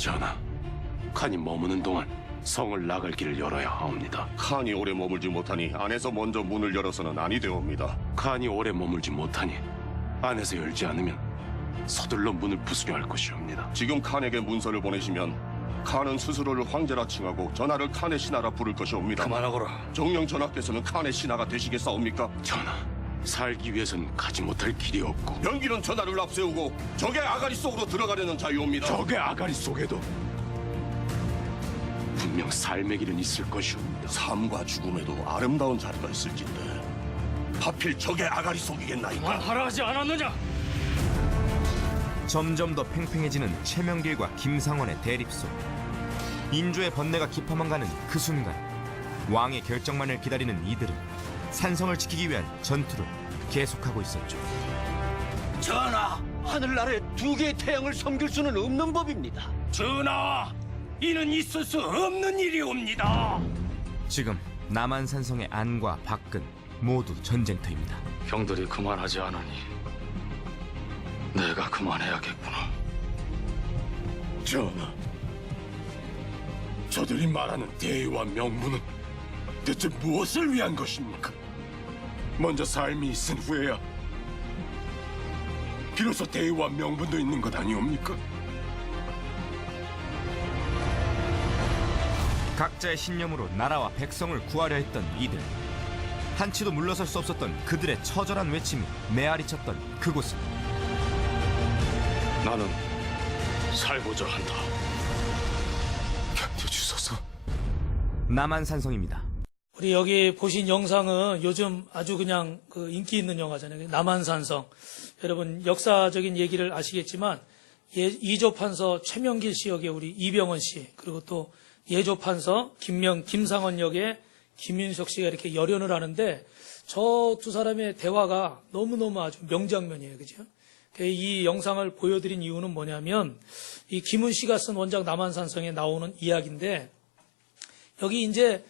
전하, 칸이 머무는 동안 성을 나갈 길을 열어야 하옵니다. 칸이 오래 머물지 못하니 안에서 먼저 문을 열어서는 아니 되옵니다. 칸이 오래 머물지 못하니 안에서 열지 않으면 서둘러 문을 부수려 할 것이옵니다. 지금 칸에게 문서를 보내시면 칸은 스스로를 황제라 칭하고 전하를 칸의 신하라 부를 것이옵니다. 그만하거라. 정녕 전하께서는 칸의 신하가 되시겠사옵니까? 전하, 살기 위해선 가지 못할 길이 없고 변기는 전하를 앞세우고 적의 아가리 속으로 들어가려는 자유옵니다. 적의 아가리 속에도 분명 삶의 길은 있을 것이옵니다. 삶과 죽음에도 아름다운 자리가 있을진데 하필 적의 아가리 속이겠나이까? 그만하라 하지 않았느냐? 점점 더 팽팽해지는 최명길과 김상원의 대립소. 인조의 번뇌가 깊어만 가는 그 순간, 왕의 결정만을 기다리는 이들은 산성을 지키기 위한 전투를 계속하고 있었죠. 전하, 하늘나라에 두 개의 태양을 섬길 수는 없는 법입니다. 전하, 이는 있을 수 없는 일이옵니다. 지금 남한 산성의 안과 박근 모두 전쟁터입니다. 형들이 그만하지 않으니 내가 그만해야겠구나. 전하, 저들이 말하는 대의와 명분은 대체 무엇을 위한 것입니까? 먼저 삶이 있은 후에야 비로소 대의와 명분도 있는 것 아니옵니까? 각자의 신념으로 나라와 백성을 구하려 했던 이들. 한치도 물러설 수 없었던 그들의 처절한 외침이 메아리쳤던 그곳은 나는 살고자 한다. 견뎌주소서. 남한 산성입니다. 우리 여기 보신 영상은 요즘 아주 그냥 그 인기 있는 영화잖아요. 남한산성. 여러분 역사적인 얘기를 아시겠지만 이조판서 최명길 씨 역의 우리 이병헌 씨, 그리고 또 예조판서 김상원 역의 김윤석 씨가 이렇게 열연을 하는데 저 두 사람의 대화가 너무너무 아주 명장면이에요. 그죠? 이 영상을 보여드린 이유는 뭐냐면 이 김은 씨가 쓴 원작 남한산성에 나오는 이야기인데 여기 이제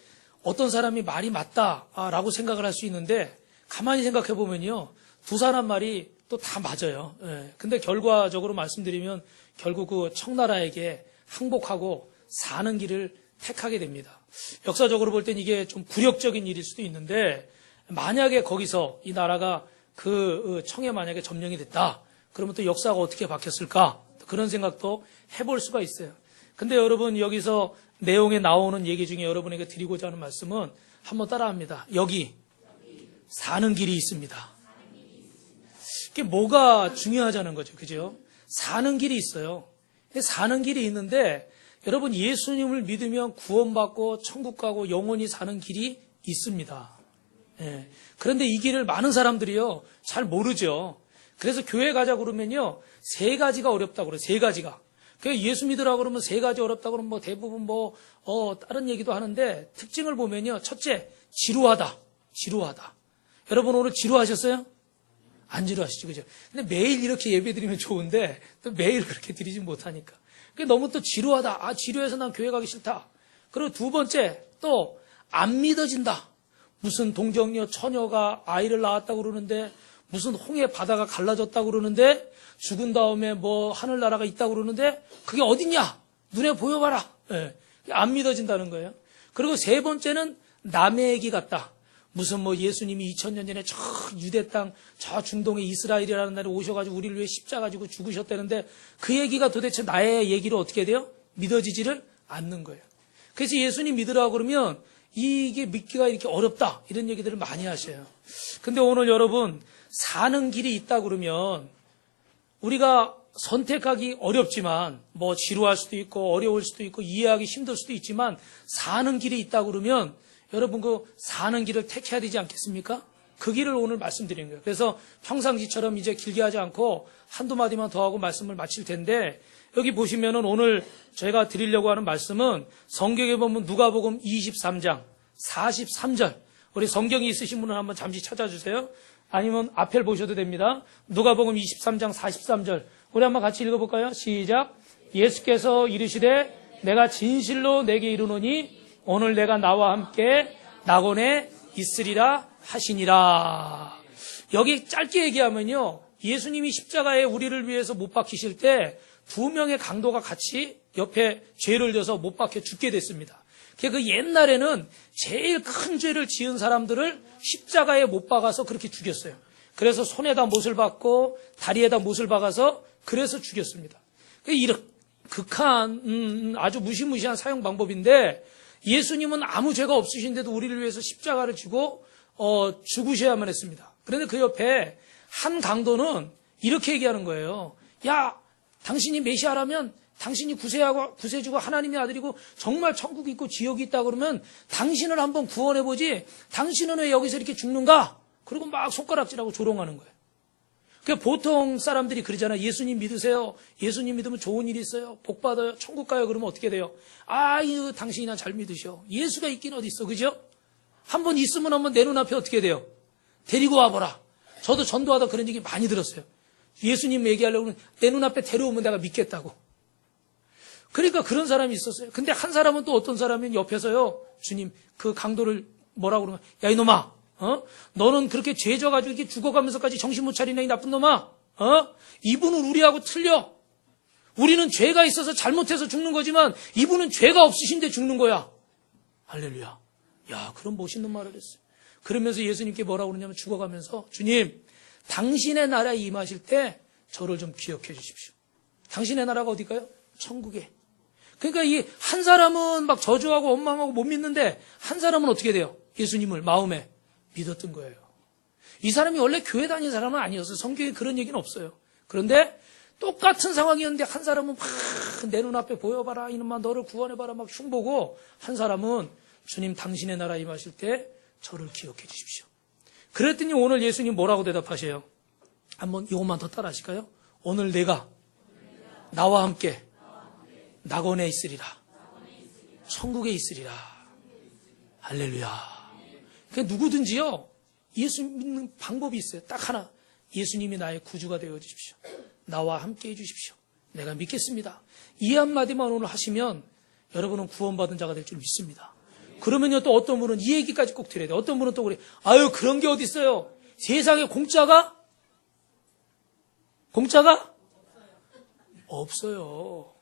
어떤 사람이 말이 맞다라고 생각을 할 수 있는데 가만히 생각해 보면요. 두 사람 말이 또 다 맞아요. 예. 근데 결과적으로 말씀드리면 결국 그 청나라에게 항복하고 사는 길을 택하게 됩니다. 역사적으로 볼 땐 이게 좀 굴욕적인 일일 수도 있는데 만약에 거기서 이 나라가 그 청에 만약에 점령이 됐다. 그러면 또 역사가 어떻게 바뀌었을까? 그런 생각도 해볼 수가 있어요. 근데 여러분 여기서 내용에 나오는 얘기 중에 여러분에게 드리고자 하는 말씀은 한번 따라합니다. 여기 사는 길이 있습니다. 이게 뭐가 중요하자는 거죠. 그죠? 사는 길이 있어요. 사는 길이 있는데 여러분 예수님을 믿으면 구원받고 천국 가고 영원히 사는 길이 있습니다. 예. 그런데 이 길을 많은 사람들이요 잘 모르죠. 그래서 교회 가자 그러면요 3가지가 어렵다고 그래요. 3가지가. 그래서 예수 믿으라고 그러면 3가지 어렵다고 그러면 뭐 대부분 다른 얘기도 하는데 특징을 보면요. 첫째, 지루하다. 여러분 오늘 지루하셨어요? 안 지루하시죠, 그죠? 근데 매일 이렇게 예배 드리면 좋은데 또 매일 그렇게 드리지 못하니까. 너무 또 지루하다. 아, 지루해서 난 교회 가기 싫다. 그리고 두 번째, 또 안 믿어진다. 무슨 동정녀 처녀가 아이를 낳았다고 그러는데 무슨 홍해 바다가 갈라졌다고 그러는데 죽은 다음에 뭐 하늘나라가 있다고 그러는데 그게 어딨냐? 눈에 보여봐라. 예. 안 믿어진다는 거예요. 그리고 세 번째는 남의 얘기 같다. 무슨 뭐 예수님이 2000년 전에 저 유대 땅, 저 중동의 이스라엘이라는 나라에 오셔가지고 우리를 위해 십자가 지고 죽으셨다는데 그 얘기가 도대체 나의 얘기로 어떻게 돼요? 믿어지지를 않는 거예요. 그래서 예수님 믿으라고 그러면 이게 믿기가 이렇게 어렵다. 이런 얘기들을 많이 하셔요. 근데 오늘 여러분 사는 길이 있다 그러면 우리가 선택하기 어렵지만 뭐 지루할 수도 있고 어려울 수도 있고 이해하기 힘들 수도 있지만 사는 길이 있다 그러면 여러분 그 사는 길을 택해야 되지 않겠습니까? 그 길을 오늘 말씀드리는 거예요. 그래서 평상시처럼 이제 길게 하지 않고 한두 마디만 더 하고 말씀을 마칠 텐데 여기 보시면은 오늘 저희가 드리려고 하는 말씀은 성경에 보면 누가복음 23장 43절. 우리 성경이 있으신 분은 한번 잠시 찾아주세요. 아니면 앞을 보셔도 됩니다. 누가복음 23장 43절. 우리 한번 같이 읽어볼까요? 시작. 예수께서 이르시되 내가 진실로 내게 이르노니 오늘 내가 나와 함께 낙원에 있으리라 하시니라. 여기 짧게 얘기하면요. 예수님이 십자가에 우리를 위해서 못 박히실 때 2명의 강도가 같이 옆에 죄를 져서 못 박혀 죽게 됐습니다. 그 옛날에는 제일 큰 죄를 지은 사람들을 십자가에 못 박아서 그렇게 죽였어요. 그래서 손에다 못을 박고 다리에다 못을 박아서 그래서 죽였습니다. 이런 극한 아주 무시무시한 사용 방법인데 예수님은 아무 죄가 없으신데도 우리를 위해서 십자가를 지고 죽으셔야만 했습니다. 그런데 그 옆에 한 강도는 이렇게 얘기하는 거예요. 야, 당신이 메시아라면 당신이 구세주고 하나님의 아들이고 정말 천국이 있고 지옥이 있다 그러면 당신을 한번 구원해보지 당신은 왜 여기서 이렇게 죽는가? 그리고 막 손가락질하고 조롱하는 거예요. 그러니까 보통 사람들이 그러잖아요. 예수님 믿으세요. 예수님 믿으면 좋은 일이 있어요. 복 받아요. 천국 가요. 그러면 어떻게 돼요? 아유, 당신이나 잘 믿으셔. 예수가 있긴 어디 있어. 그죠? 한번 있으면 한번 내 눈앞에 어떻게 돼요? 데리고 와보라. 저도 전도하다 그런 얘기 많이 들었어요. 예수님 얘기하려고 하면 내 눈앞에 데려오면 내가 믿겠다고. 그러니까 그런 사람이 있었어요. 근데 한 사람은 또 어떤 사람은 옆에서요. 주님, 그 강도를 뭐라고 그러면 야, 이놈아. 너는 그렇게 죄 져가지고 이렇게 죽어가면서까지 정신 못 차리네, 이 나쁜 놈아. 이분은 우리하고 틀려. 우리는 죄가 있어서 잘못해서 죽는 거지만 이분은 죄가 없으신데 죽는 거야. 할렐루야. 야, 그런 멋있는 말을 했어요. 그러면서 예수님께 뭐라고 그러냐면 죽어가면서 주님, 당신의 나라에 임하실 때 저를 좀 기억해 주십시오. 당신의 나라가 어딜까요? 천국에. 그러니까 이 한 사람은 막 저주하고 원망하고 못 믿는데 한 사람은 어떻게 돼요? 예수님을 마음에 믿었던 거예요. 이 사람이 원래 교회 다니는 사람은 아니었어요. 성경에 그런 얘기는 없어요. 그런데 똑같은 상황이었는데 한 사람은 막 내 눈앞에 보여봐라. 이놈아 너를 구원해봐라. 막 흉보고 한 사람은 주님 당신의 나라 임하실 때 저를 기억해 주십시오. 그랬더니 오늘 예수님 뭐라고 대답하세요? 한번 이것만 더 따라 하실까요? 오늘 내가 나와 함께 낙원에 있으리라. 천국에 있으리라. 할렐루야. 그러니까 누구든지요, 예수 믿는 방법이 있어요. 딱 하나. 예수님이 나의 구주가 되어 주십시오. 나와 함께 해 주십시오. 내가 믿겠습니다. 이 한마디만 오늘 하시면 여러분은 구원받은 자가 될 줄 믿습니다. 그러면요, 또 어떤 분은 이 얘기까지 꼭 드려야 돼요. 어떤 분은 또 그래. 아유, 그런 게 어디 있어요? 세상에 공짜가 없어요.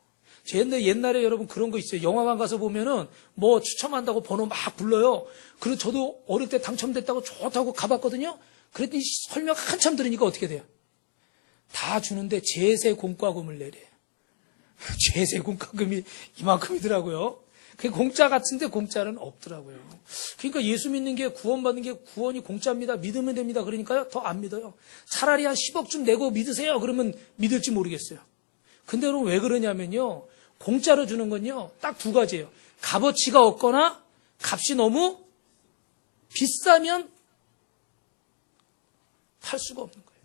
옛날에 여러분 그런 거 있어요. 영화관 가서 보면은 뭐 추첨한다고 번호 막 불러요. 그리고 저도 어릴 때 당첨됐다고 좋다고 가봤거든요. 그랬더니 설명 한참 들으니까 어떻게 돼요? 다 주는데 제세 공과금을 내래. 제세 공과금이 이만큼이더라고요. 그게 공짜 같은데 공짜는 없더라고요. 그러니까 예수 믿는 게 구원받는 게 구원이 공짜입니다. 믿으면 됩니다. 그러니까요, 더 안 믿어요. 차라리 한 10억쯤 내고 믿으세요. 그러면 믿을지 모르겠어요. 근데 여러분 왜 그러냐면요, 공짜로 주는 건요, 딱 두 가지예요. 값어치가 없거나 값이 너무 비싸면 팔 수가 없는 거예요.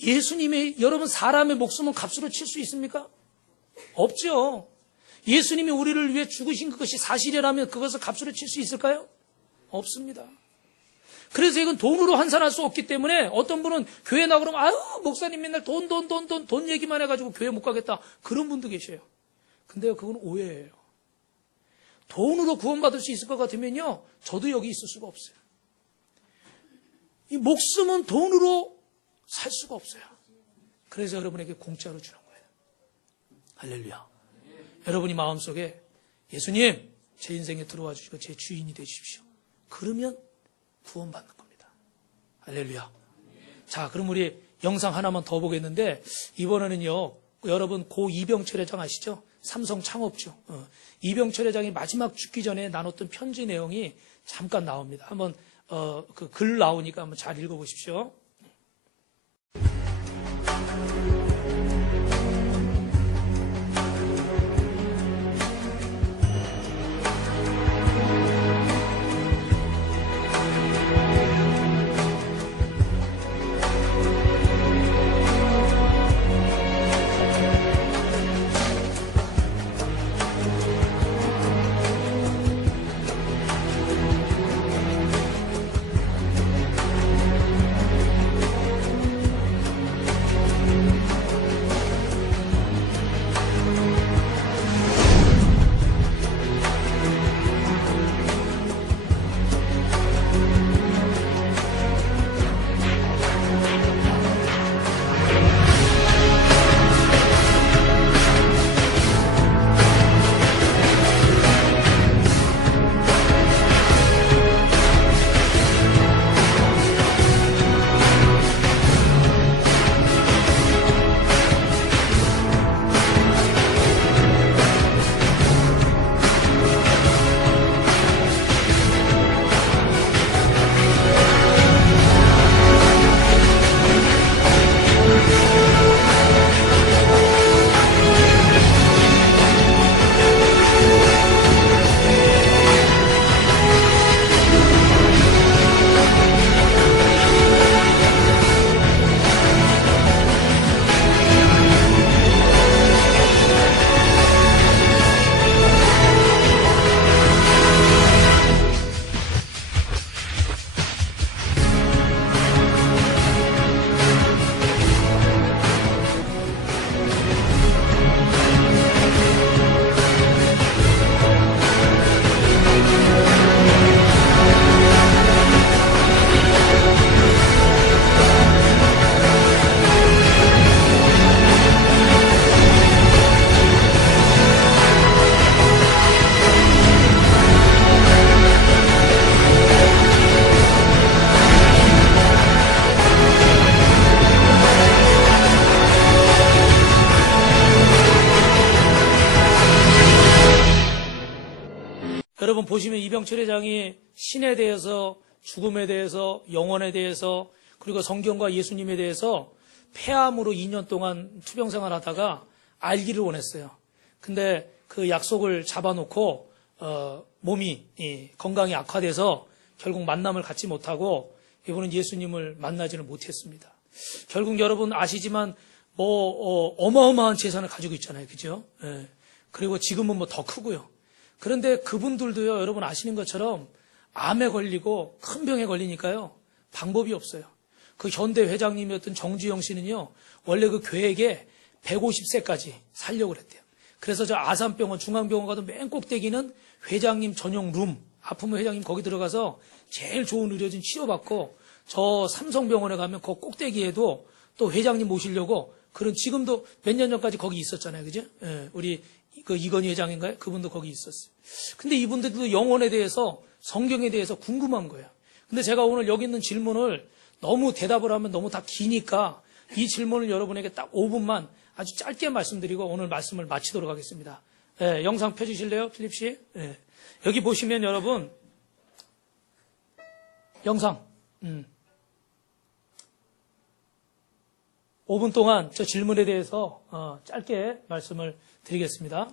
예수님의, 여러분 사람의 목숨은 값으로 칠 수 있습니까? 없죠. 예수님이 우리를 위해 죽으신 그것이 사실이라면 그것을 값으로 칠 수 있을까요? 없습니다. 그래서 이건 돈으로 환산할 수 없기 때문에 어떤 분은 교회 나고 그러면 아유, 목사님 맨날 돈 얘기만 해가지고 교회 못 가겠다. 그런 분도 계셔요. 근데 그건 오해예요. 돈으로 구원받을 수 있을 것 같으면요, 저도 여기 있을 수가 없어요. 이 목숨은 돈으로 살 수가 없어요. 그래서 여러분에게 공짜로 주는 거예요. 할렐루야. 여러분이 마음속에 예수님, 제 인생에 들어와 주시고 제 주인이 되십시오. 그러면 구원받는 겁니다. 할렐루야. 자, 그럼 우리 영상 하나만 더 보겠는데, 이번에는요, 여러분 고 이병철 회장 아시죠? 삼성 창업주. 이병철 회장이 마지막 죽기 전에 나눴던 편지 내용이 잠깐 나옵니다. 한번 그 글 나오니까 한번 잘 읽어보십시오. 여러분 보시면 이병철 회장이 신에 대해서, 죽음에 대해서, 영혼에 대해서, 그리고 성경과 예수님에 대해서 폐암으로 2년 동안 투병 생활하다가 알기를 원했어요. 근데 그 약속을 잡아놓고 몸이 건강이 악화돼서 결국 만남을 갖지 못하고 이분은 예수님을 만나지는 못했습니다. 결국 여러분 아시지만 어마어마한 재산을 가지고 있잖아요. 그죠? 예. 그리고 지금은 뭐 더 크고요. 그런데 그분들도요, 여러분 아시는 것처럼 암에 걸리고 큰 병에 걸리니까요, 방법이 없어요. 그 현대 회장님이었던 정주영 씨는요, 원래 그 계획에 150세까지 살려고 그랬대요. 그래서 저 아산병원, 중앙병원 가도 맨 꼭대기는 회장님 전용 룸, 아프면 회장님 거기 들어가서 제일 좋은 의료진 치료받고, 저 삼성병원에 가면 그 꼭대기에도 또 회장님 모시려고 그런, 지금도 몇 년 전까지 거기 있었잖아요. 그죠? 예, 우리 그 이건희 회장인가요? 그분도 거기 있었어요. 근데 이분들도 영혼에 대해서, 성경에 대해서 궁금한 거예요. 근데 제가 오늘 여기 있는 질문을 너무 대답을 하면 너무 다 기니까 이 질문을 여러분에게 딱 5분만 아주 짧게 말씀드리고 오늘 말씀을 마치도록 하겠습니다. 예, 영상 펴주실래요, 필립 씨? 예. 여기 보시면 여러분, 영상, 5분 동안 저 질문에 대해서 짧게 말씀을 드리겠습니다.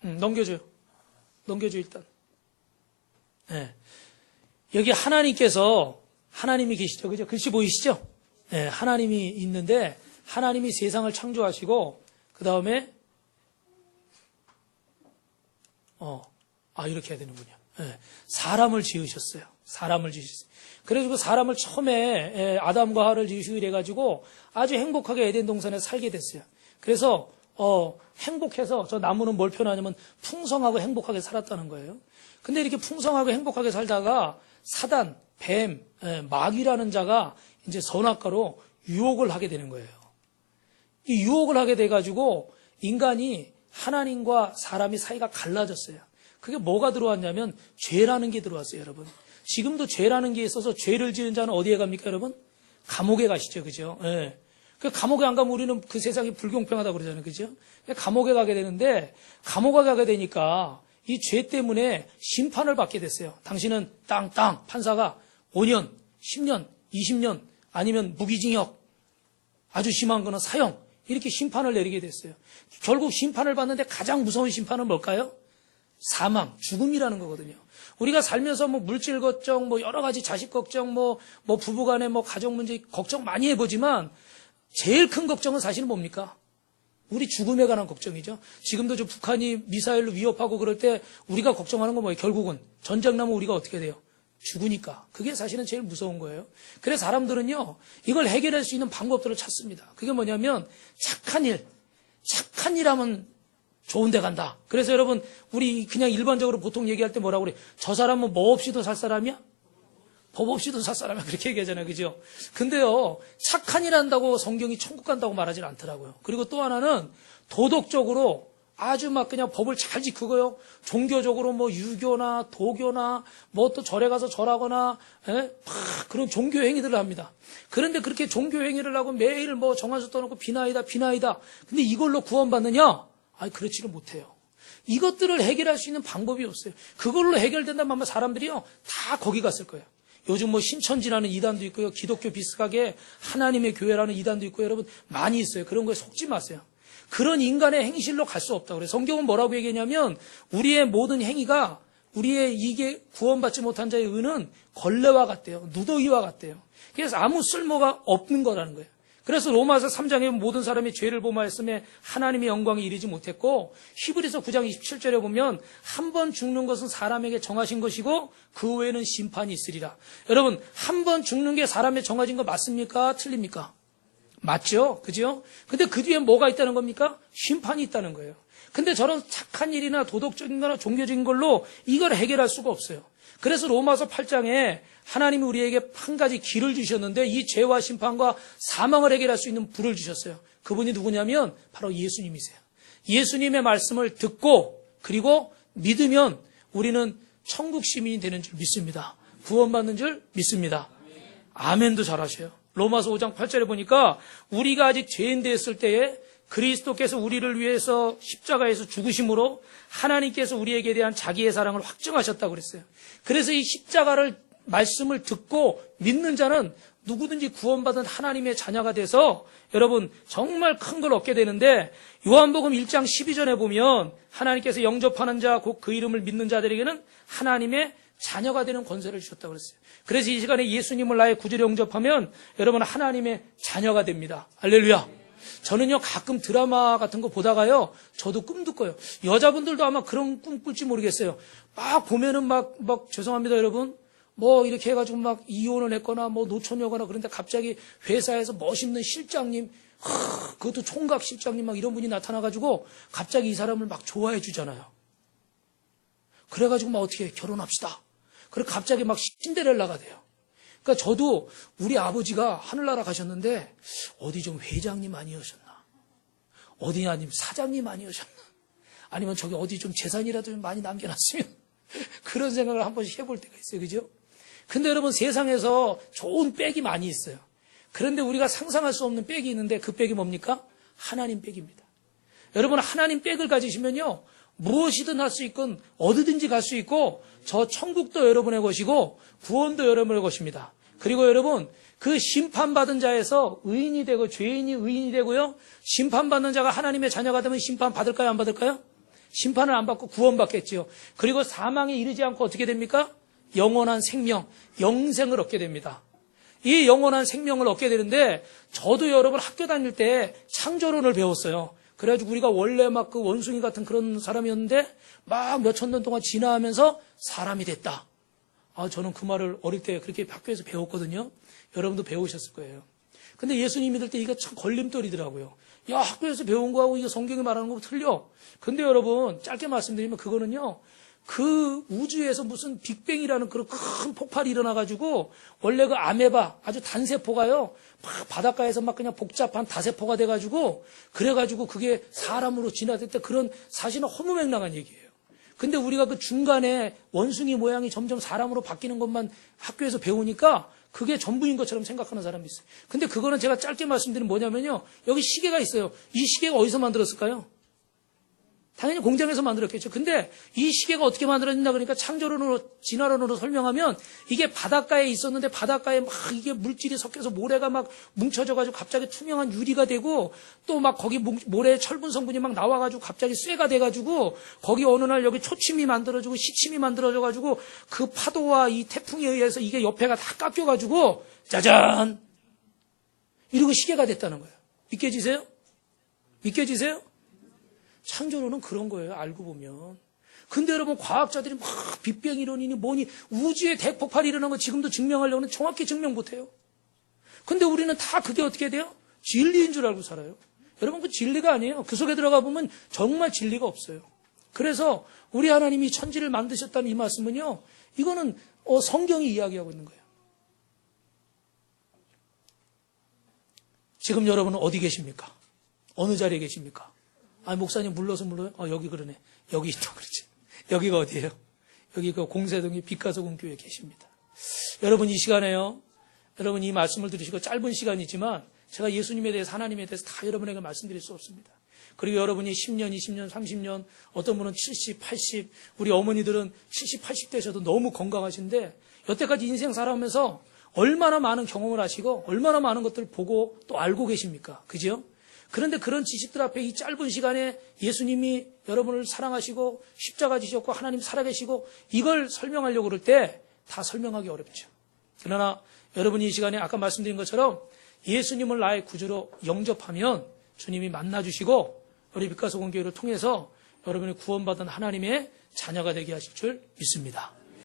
넘겨줘요. 넘겨줘, 일단. 네. 여기 하나님께서, 하나님이 계시죠. 그죠? 글씨 보이시죠? 네, 하나님이 있는데, 하나님이 세상을 창조하시고, 그 다음에, 이렇게 해야 되는군요. 네, 사람을 지으셨어요. 사람을 지으셨어요. 그래서 그 사람을 처음에 아담과 하와를 지으시고 이래가지고 아주 행복하게 에덴 동산에 살게 됐어요. 그래서 행복해서, 저 나무는 뭘 표현하냐면 풍성하고 행복하게 살았다는 거예요. 근데 이렇게 풍성하고 행복하게 살다가 사단, 뱀, 마귀라는 자가 이제 선악과로 유혹을 하게 되는 거예요. 이 유혹을 하게 돼가지고 인간이 하나님과 사람이 사이가 갈라졌어요. 그게 뭐가 들어왔냐면 죄라는 게 들어왔어요, 여러분. 지금도 죄라는 게 있어서 죄를 지은 자는 어디에 갑니까, 여러분? 감옥에 가시죠, 그죠? 예. 그 감옥에 안 가면 우리는 그 세상이 불공평하다고 그러잖아요, 그죠? 감옥에 가게 되는데, 감옥에 가게 되니까 이 죄 때문에 심판을 받게 됐어요. 당신은 땅, 판사가 5년, 10년, 20년, 아니면 무기징역, 아주 심한 거는 사형, 이렇게 심판을 내리게 됐어요. 결국 심판을 받는데 가장 무서운 심판은 뭘까요? 사망, 죽음이라는 거거든요. 우리가 살면서 뭐 물질 걱정, 뭐 여러 가지 자식 걱정, 뭐 부부간에 뭐 가정 문제 걱정 많이 해보지만 제일 큰 걱정은 사실은 뭡니까? 우리 죽음에 관한 걱정이죠. 지금도 저 북한이 미사일로 위협하고 그럴 때 우리가 걱정하는 건 뭐예요? 결국은 전쟁 나면 우리가 어떻게 돼요? 죽으니까. 그게 사실은 제일 무서운 거예요. 그래서 사람들은요, 이걸 해결할 수 있는 방법들을 찾습니다. 그게 뭐냐면 착한 일 하면 좋은 데 간다. 그래서 여러분, 우리 그냥 일반적으로 보통 얘기할 때 뭐라고 그래? 저 사람은 뭐 없이도 살 사람이야? 법 없이도 살 사람이야. 그렇게 얘기하잖아요. 그죠? 근데요, 착한 일 한다고 성경이 천국 간다고 말하진 않더라고요. 그리고 또 하나는 도덕적으로 아주 막 그냥 법을 잘 지키고요. 종교적으로 뭐 유교나 도교나 뭐 또 절에 가서 절하거나, 막 그런 종교 행위들을 합니다. 그런데 그렇게 종교 행위를 하고 매일 뭐 정한수 떠놓고 비나이다. 근데 이걸로 구원받느냐? 그렇지를 못해요. 이것들을 해결할 수 있는 방법이 없어요. 그걸로 해결된다면 아마 사람들이요, 다 거기 갔을 거예요. 요즘 뭐 신천지라는 이단도 있고요. 기독교 비슷하게 하나님의 교회라는 이단도 있고요. 여러분 많이 있어요. 그런 거에 속지 마세요. 그런 인간의 행실로 갈 수 없다고 그래요. 성경은 뭐라고 얘기하냐면 우리의 모든 행위가, 우리의 이게 구원받지 못한 자의 의는 걸레와 같대요. 누더기와 같대요. 그래서 아무 쓸모가 없는 거라는 거예요. 그래서 로마서 3장에 모든 사람이 죄를 범하였음에 하나님의 영광에 이르지 못했고, 히브리서 9장 27절에 보면 한 번 죽는 것은 사람에게 정하신 것이고 그 외에는 심판이 있으리라. 여러분, 한 번 죽는 게 사람에 정해진 거 맞습니까? 틀립니까? 맞죠? 그죠? 근데 그 뒤에 뭐가 있다는 겁니까? 심판이 있다는 거예요. 근데 저런 착한 일이나 도덕적인 거나 종교적인 걸로 이걸 해결할 수가 없어요. 그래서 로마서 8장에 하나님이 우리에게 한 가지 길을 주셨는데 이 죄와 심판과 사망을 해결할 수 있는 불을 주셨어요. 그분이 누구냐면 바로 예수님이세요. 예수님의 말씀을 듣고 그리고 믿으면 우리는 천국 시민이 되는 줄 믿습니다. 구원받는 줄 믿습니다. 아멘도 잘하셔요. 로마서 5장 8절에 보니까 우리가 아직 죄인 되었을 때에 그리스도께서 우리를 위해서 십자가에서 죽으심으로 하나님께서 우리에게 대한 자기의 사랑을 확증하셨다고 그랬어요. 그래서 이 십자가를 말씀을 듣고 믿는 자는 누구든지 구원받은 하나님의 자녀가 돼서 여러분 정말 큰 걸 얻게 되는데, 요한복음 1장 12절에 보면 하나님께서 영접하는 자 곧 그 이름을 믿는 자들에게는 하나님의 자녀가 되는 권세를 주셨다고 그랬어요. 그래서 이 시간에 예수님을 나의 구주로 영접하면 여러분 하나님의 자녀가 됩니다. 할렐루야. 저는요 가끔 드라마 같은 거 보다가요 저도 꿈도 꿔요. 여자분들도 아마 그런 꿈 꿀지 모르겠어요. 막 보면은 막 죄송합니다 여러분, 뭐 이렇게 해가지고 막 이혼을 했거나 뭐 노처녀거나 그런데 갑자기 회사에서 멋있는 실장님, 그것도 총각 실장님 막 이런 분이 나타나가지고 갑자기 이 사람을 막 좋아해 주잖아요. 그래가지고 막 어떻게 결혼합시다. 그리고 갑자기 막 신데렐라가 돼요. 그러니까 저도 우리 아버지가 하늘나라 가셨는데 어디 좀 회장님 아니셨나? 어디 아니면 사장님 아니셨나? 아니면 저기 어디 좀 재산이라도 좀 많이 남겨놨으면 그런 생각을 한 번씩 해볼 때가 있어요. 그죠? 근데 여러분 세상에서 좋은 백이 많이 있어요. 그런데 우리가 상상할 수 없는 백이 있는데 그 백이 뭡니까? 하나님 백입니다. 여러분 하나님 백을 가지시면요 무엇이든 할 수 있건 어디든지 갈 수 있고 저 천국도 여러분의 것이고 구원도 여러분의 것입니다. 그리고 여러분 그 심판받은 자에서 의인이 되고 죄인이 의인이 되고요, 심판받는 자가 하나님의 자녀가 되면 심판 받을까요 안 받을까요? 심판을 안 받고 구원받겠지요. 그리고 사망에 이르지 않고 어떻게 됩니까? 영원한 생명, 영생을 얻게 됩니다. 이 영원한 생명을 얻게 되는데 저도 여러분 학교 다닐 때 창조론을 배웠어요. 그래가지고 우리가 원래 막 그 원숭이 같은 그런 사람이었는데 막 몇천 년 동안 진화하면서 사람이 됐다. 저는 그 말을 어릴 때 그렇게 학교에서 배웠거든요. 여러분도 배우셨을 거예요. 근데 예수님 믿을 때 이게 참 걸림돌이더라고요. 야, 학교에서 배운 거하고 이게 성경이 말하는 거 틀려. 근데 여러분 짧게 말씀드리면 그거는요, 그 우주에서 무슨 빅뱅이라는 그런 큰 폭발이 일어나가지고 원래 그 아메바 아주 단세포가요 막 바닷가에서 막 그냥 복잡한 다세포가 돼가지고 그래가지고 그게 사람으로 진화됐다, 그런 사실은 허무맹랑한 얘기예요. 근데 우리가 그 중간에 원숭이 모양이 점점 사람으로 바뀌는 것만 학교에서 배우니까 그게 전부인 것처럼 생각하는 사람이 있어요. 근데 그거는 제가 짧게 말씀드리면 뭐냐면요, 여기 시계가 있어요. 이 시계가 어디서 만들었을까요? 당연히 공장에서 만들었겠죠. 근데 이 시계가 어떻게 만들어진다 그러니까 창조론으로, 진화론으로 설명하면 이게 바닷가에 있었는데 바닷가에 막 이게 물질이 섞여서 모래가 막 뭉쳐져가지고 갑자기 투명한 유리가 되고 또 막 거기 모래에 철분 성분이 막 나와가지고 갑자기 쇠가 돼가지고 거기 어느 날 여기 초침이 만들어지고 시침이 만들어져가지고 그 파도와 이 태풍에 의해서 이게 옆에가 다 깎여가지고 짜잔! 이러고 시계가 됐다는 거예요. 믿겨지세요? 믿겨지세요? 창조론은 그런 거예요, 알고 보면. 근데 여러분 과학자들이 막 빅뱅 이론이니 뭐니 우주의 대폭발이 일어난 거 지금도 증명하려고는 정확히 증명 못해요. 근데 우리는 다 그게 어떻게 돼요? 진리인 줄 알고 살아요. 여러분 그 진리가 아니에요. 그 속에 들어가 보면 정말 진리가 없어요. 그래서 우리 하나님이 천지를 만드셨다는 이 말씀은요, 이거는 성경이 이야기하고 있는 거예요. 지금 여러분은 어디 계십니까? 어느 자리에 계십니까? 목사님 물러서 물러요? 여기 그러네. 여기 또 그렇지. 여기가 어디예요? 여기 그 공세동이 빛가서군 교회에 계십니다. 여러분 이 시간에요, 여러분 이 말씀을 들으시고 짧은 시간이지만 제가 예수님에 대해서, 하나님에 대해서 다 여러분에게 말씀드릴 수 없습니다. 그리고 여러분이 10년, 20년, 30년, 어떤 분은 70, 80, 우리 어머니들은 70, 80 되셔도 너무 건강하신데 여태까지 인생 살아오면서 얼마나 많은 경험을 하시고 얼마나 많은 것들을 보고 또 알고 계십니까? 그죠? 그런데 그런 지식들 앞에 이 짧은 시간에 예수님이 여러분을 사랑하시고 십자가 지셨고 하나님 살아계시고 이걸 설명하려고 그럴 때 다 설명하기 어렵죠. 그러나 여러분이 이 시간에 아까 말씀드린 것처럼 예수님을 나의 구주로 영접하면 주님이 만나주시고 우리 빛가서군 교회를 통해서 여러분이 구원받은 하나님의 자녀가 되게 하실 줄 믿습니다.